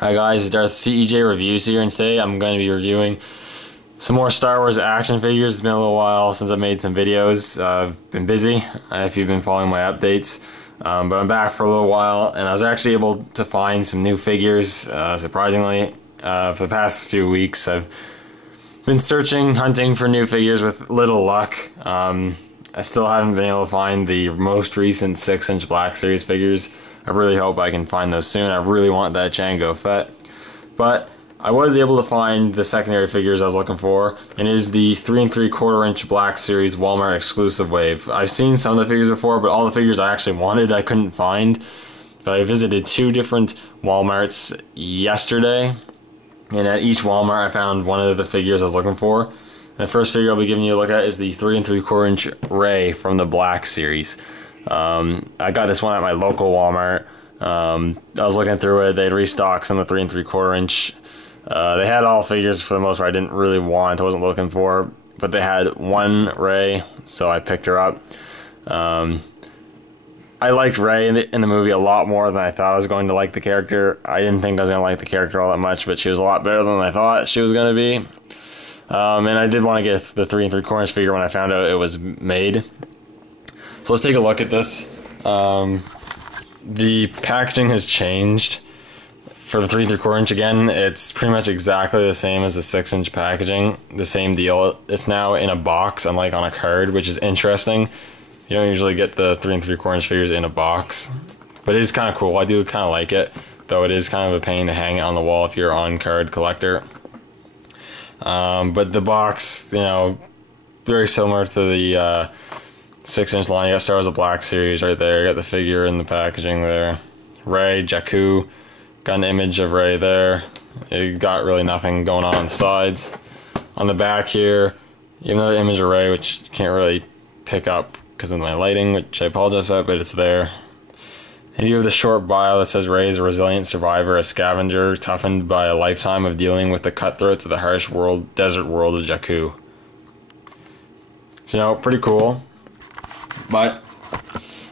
Hi guys, it's Darth CEJ Reviews here, and today I'm going to be reviewing some more Star Wars action figures. It's been a little while since I've made some videos. I've been busy, if you've been following my updates, but I'm back for a little while, and I was actually able to find some new figures, surprisingly. For the past few weeks I've been searching, hunting for new figures with little luck. I still haven't been able to find the most recent 6-inch Black Series figures. I really hope I can find those soon. I really want that Jango Fett. But I was able to find the secondary figures I was looking for, and it is the 3 3/4 inch Black Series Walmart exclusive wave. I've seen some of the figures before, but all the figures I actually wanted I couldn't find. But I visited 2 different Walmarts yesterday, and at each Walmart I found one of the figures I was looking for. And the first figure I'll be giving you a look at is the 3 3/4 inch Rey from the Black Series. I got this one at my local Walmart. I was looking through it. They'd restocked some of the 3 3/4 inch. They had all figures for the most part I didn't really want, I wasn't looking for, but they had one Rey, so I picked her up. I liked Rey in the movie a lot more than I thought I was going to like the character. I didn't think I was going to like the character all that much, but she was a lot better than I thought she was going to be. And I did want to get the 3 3/4 inch figure when I found out it was made. So let's take a look at this. The packaging has changed for the 3 3/4 inch again. It's pretty much exactly the same as the 6-inch packaging. The same deal. It's now in a box, unlike on a card, which is interesting. You don't usually get the 3 3/4 inch figures in a box, but it is kind of cool. I do kind of like it, though it is kind of a pain to hang it on the wall if you're an on-card collector. But the box, you know, very similar to the 6-inch line. You got Star Wars The Black Series right there. You got the figure in the packaging there. Rey, Jakku. Got an image of Rey there. You got really nothing going on the sides. On the back here, you have another image of Rey, which you can't really pick up because of my lighting, which I apologize for that, but it's there. And you have the short bio that says Rey is a resilient survivor, a scavenger, toughened by a lifetime of dealing with the cutthroats of the harsh desert world of Jakku. So, you know, pretty cool. But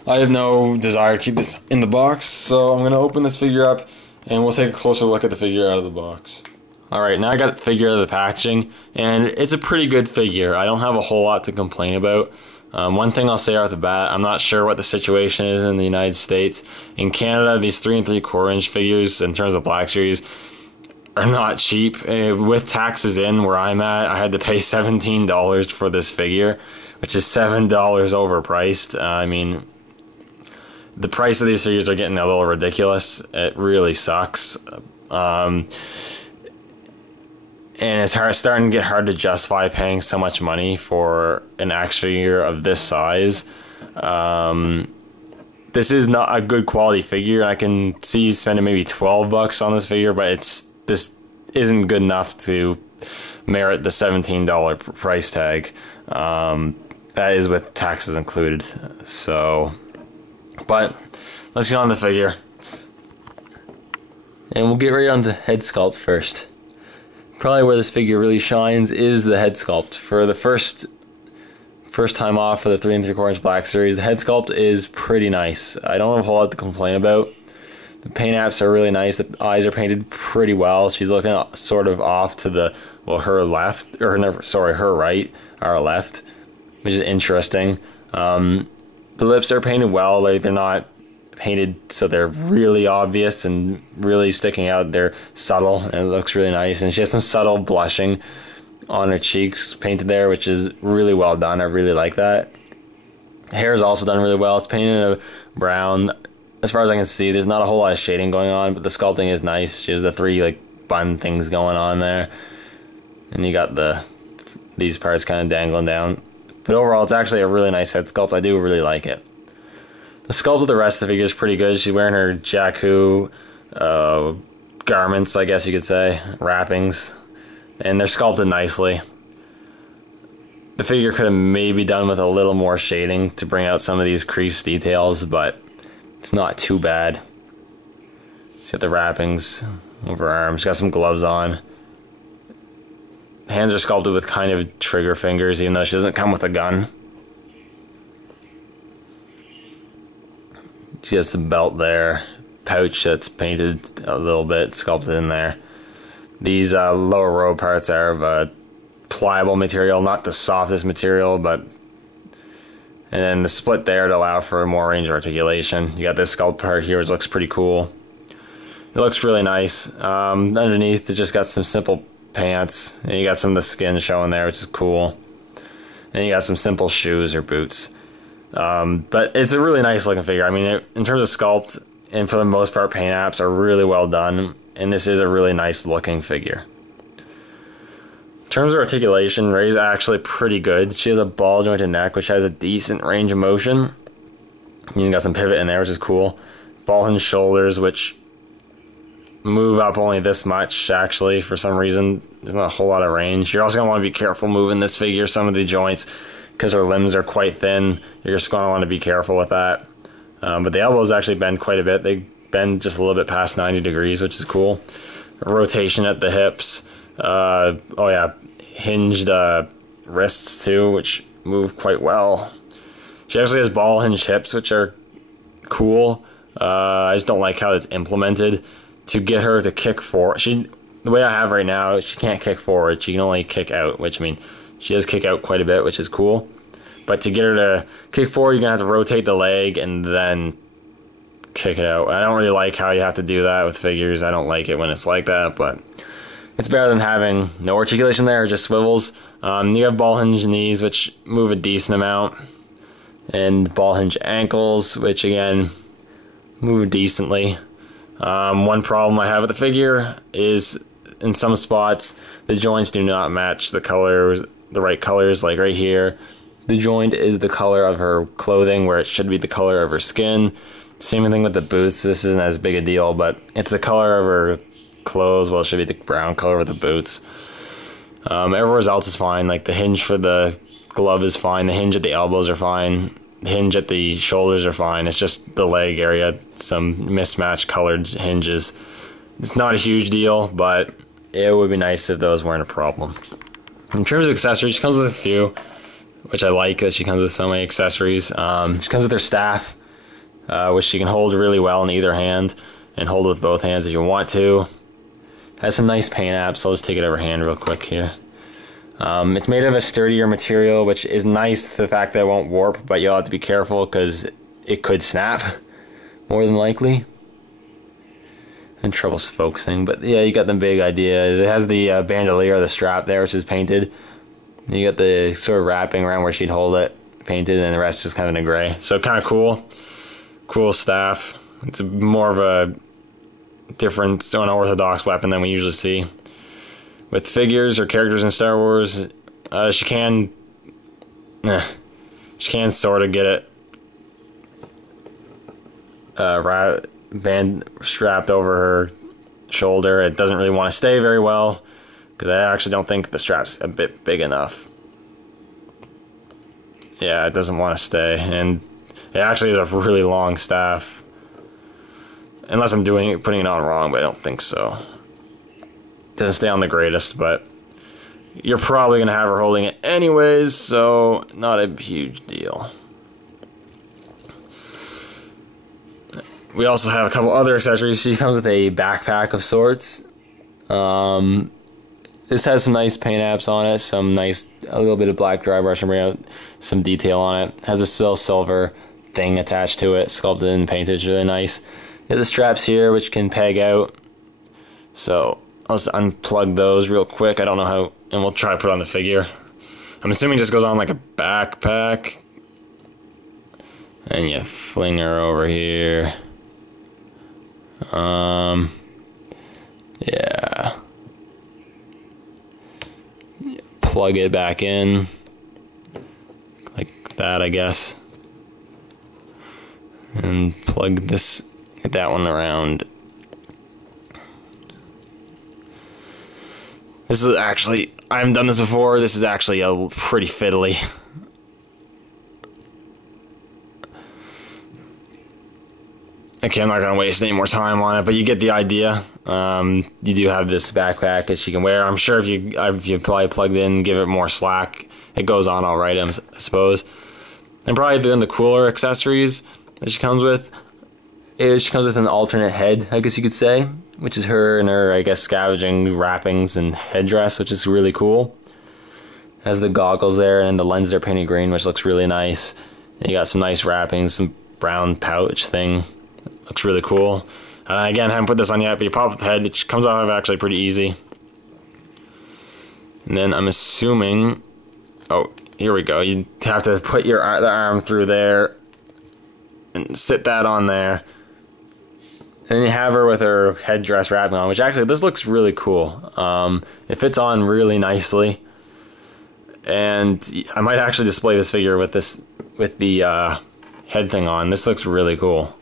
I have no desire to keep this in the box, so I'm going to open this figure up and we'll take a closer look at the figure out of the box. Alright, now I got the figure out of the packaging, and it's a pretty good figure. I don't have a whole lot to complain about. One thing I'll say right off the bat, I'm not sure what the situation is in the United States. In Canada, these 3 3/4 inch figures, in terms of Black Series, are not cheap. With taxes in where I'm at, I had to pay $17 for this figure, which is $7 overpriced. I mean, the price of these figures are getting a little ridiculous. It really sucks. And it's starting to get hard to justify paying so much money for an action figure of this size. This is not a good quality figure. I can see spending maybe $12 on this figure, but this isn't good enough to merit the $17 price tag. That is with taxes included. So, but let's get on the figure, and we'll get right on the head sculpt first. Probably where this figure really shines is the head sculpt. For the first time off for the 3 3/4 inch Black Series, the head sculpt is pretty nice. I don't have a whole lot to complain about. The paint apps are really nice. The eyes are painted pretty well. She's looking sort of off to the, well, her left, or no, sorry, her right, our left, which is interesting. The lips are painted well. They're not painted so they're really obvious and really sticking out. They're subtle, and it looks really nice. And she has some subtle blushing on her cheeks painted there, which is really well done. I really like that. Hair is also done really well. It's painted in a brown. As far as I can see, there's not a whole lot of shading going on, but the sculpting is nice. She has the 3 like bun things going on there, and you got these parts kind of dangling down. But overall, it's actually a really nice head sculpt. I do really like it. The sculpt of the rest of the figure is pretty good. She's wearing her Jakku garments, I guess you could say, wrappings, and they're sculpted nicely. The figure could have maybe done with a little more shading to bring out some of these crease details, but it's not too bad. She's got the wrappings over her arms. She's got some gloves on. Hands are sculpted with kind of trigger fingers, even though she doesn't come with a gun. She has the belt there. pouch that's painted a little bit, sculpted in there. These lower row parts are of a pliable material, not the softest material, but and then the split there to allow for more range of articulation. You got this sculpt part here, which looks pretty cool. It looks really nice. Underneath, it just got some simple pants, and you got some of the skin showing there, which is cool. And you got some simple shoes or boots. But it's a really nice looking figure. I mean, in terms of sculpt, and for the most part, paint apps are really well done, and this is a really nice looking figure. In terms of articulation, Ray's actually pretty good. She has a ball jointed neck, which has a decent range of motion. You got some pivot in there, which is cool. Ball hinge shoulders, which move up only this much, actually, for some reason. There's not a whole lot of range. You're also going to want to be careful moving this figure. Some of the joints, because her limbs are quite thin, you're just going to want to be careful with that. But the elbows actually bend quite a bit. They bend just a little bit past 90 degrees, which is cool. Rotation at the hips. Oh yeah, hinged wrists too, which move quite well. She actually has ball hinged hips, which are cool. I just don't like how it's implemented to get her to kick forward. The way I have right now, she can't kick forward. She can only kick out, which I mean, she does kick out quite a bit, which is cool. But to get her to kick forward, you're gonna have to rotate the leg and then kick it out. I don't really like how you have to do that with figures. I don't like it when it's like that, but it's better than having no articulation there, or just swivels. You have ball hinge knees, which move a decent amount, and ball hinge ankles, which again move decently. One problem I have with the figure is in some spots the joints do not match the colors, the right colors. Like right here, the joint is the color of her clothing where it should be the color of her skin. Same thing with the boots. This isn't as big a deal, but it's the color of her clothes. Well, it should be the brown color of the boots. Everywhere else is fine. Like the hinge for the glove is fine. The hinge at the elbows are fine. The hinge at the shoulders are fine. It's just the leg area, some mismatched colored hinges. It's not a huge deal, but it would be nice if those weren't a problem. In terms of accessories, she comes with a few, which I like that she comes with so many accessories. She comes with her staff, which she can hold really well in either hand and hold with both hands if you want to. Has some nice paint apps, so I'll just take it over hand real quick here. It's made of a sturdier material, which is nice, the fact that it won't warp, but you'll have to be careful because it could snap, more than likely. And trouble focusing, but yeah, you got the big idea. It has the bandolier, the strap there, which is painted. You got the sort of wrapping around where she'd hold it, painted, and the rest is kind of in a gray. So kind of cool. Cool staff. It's more of a different, unorthodox weapon than we usually see. With figures or characters in Star Wars, she can sort of get it band strapped over her shoulder. It doesn't really want to stay very well because I actually don't think the strap's a bit big enough. Yeah, it doesn't want to stay, and it actually is a really long staff. Unless I'm putting it on wrong, but I don't think so. Doesn't stay on the greatest, but you're probably gonna have her holding it anyways, so not a huge deal. We also have a couple other accessories. She comes with a backpack of sorts. This has some nice paint apps on it, a little bit of black dry brush and bring out some detail on it. Has a still silver thing attached to it, sculpted and painted. It's really nice. You have the straps here, which can peg out. So I'll just unplug those real quick. I don't know how, and we'll try to put on the figure. I'm assuming it just goes on like a backpack. And you fling her over here. Yeah. Plug it back in. Like that, I guess. And plug that one around. This is actually, I haven't done this before. This is actually a pretty fiddly. Okay, I'm not going to waste any more time on it, but you get the idea. You do have this backpack that she can wear. I'm sure if you probably plugged in, give it more slack, it goes on all right, I suppose. And probably then the cooler accessories that she comes with is she comes with an alternate head, I guess you could say, which is her and her, I guess, scavenging wrappings and headdress, which is really cool. Has the goggles there, and the lenses are painted green, which looks really nice. And you got some nice wrappings, some brown pouch thing. Looks really cool. Again, I haven't put this on yet, but you pop the head. It comes off actually pretty easy. And then I'm assuming, oh, here we go. You have to put the arm through there and sit that on there. And you have her with her headdress wrapping on, which actually, this looks really cool. It fits on really nicely. And I might actually display this figure with the head thing on. This looks really cool.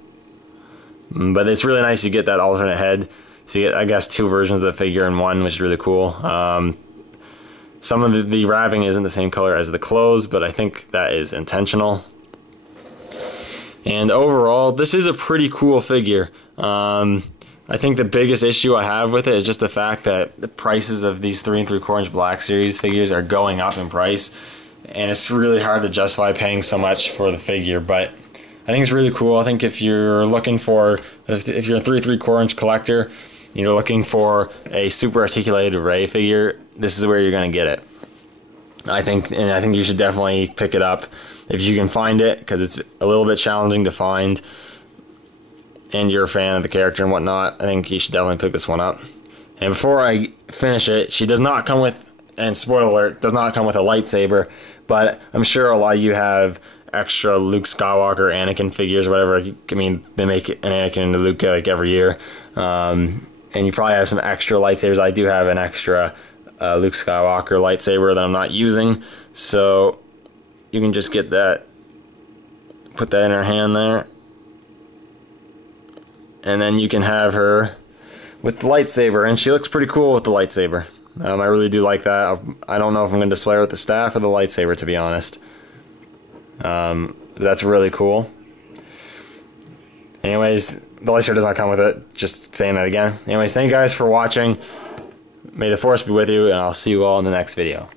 But it's really nice you get that alternate head. So you get, I guess, 2 versions of the figure in one, which is really cool. Some of the wrapping isn't the same color as the clothes, but I think that is intentional. And overall, this is a pretty cool figure. I think the biggest issue I have with it is just the fact that the prices of these 3 3/4 inch Black Series figures are going up in price, and it's really hard to justify paying so much for the figure. But I think it's really cool. I think if you're looking for, if you're a 3 3/4 inch collector, you're looking for a super articulated Rey figure, this is where you're going to get it. I think you should definitely pick it up if you can find it, because it's a little bit challenging to find, and you're a fan of the character and whatnot. I think you should definitely pick this one up. And before I finish it, she does not come with, and spoiler alert, does not come with a lightsaber, but I'm sure a lot of you have extra Luke Skywalker, Anakin figures or whatever. I mean, they make an Anakin and a Luke like every year. And you probably have some extra lightsabers. I do have an extra Luke Skywalker lightsaber that I'm not using, so you can just get that, put that in her hand there, and then you can have her with the lightsaber, and she looks pretty cool with the lightsaber. I really do like that. I don't know if I'm going to display her with the staff or the lightsaber, to be honest. That's really cool. Anyways, the lightsaber does not come with it, just saying that again. Anyways, thank you guys for watching. May the Force be with you, and I'll see you all in the next video.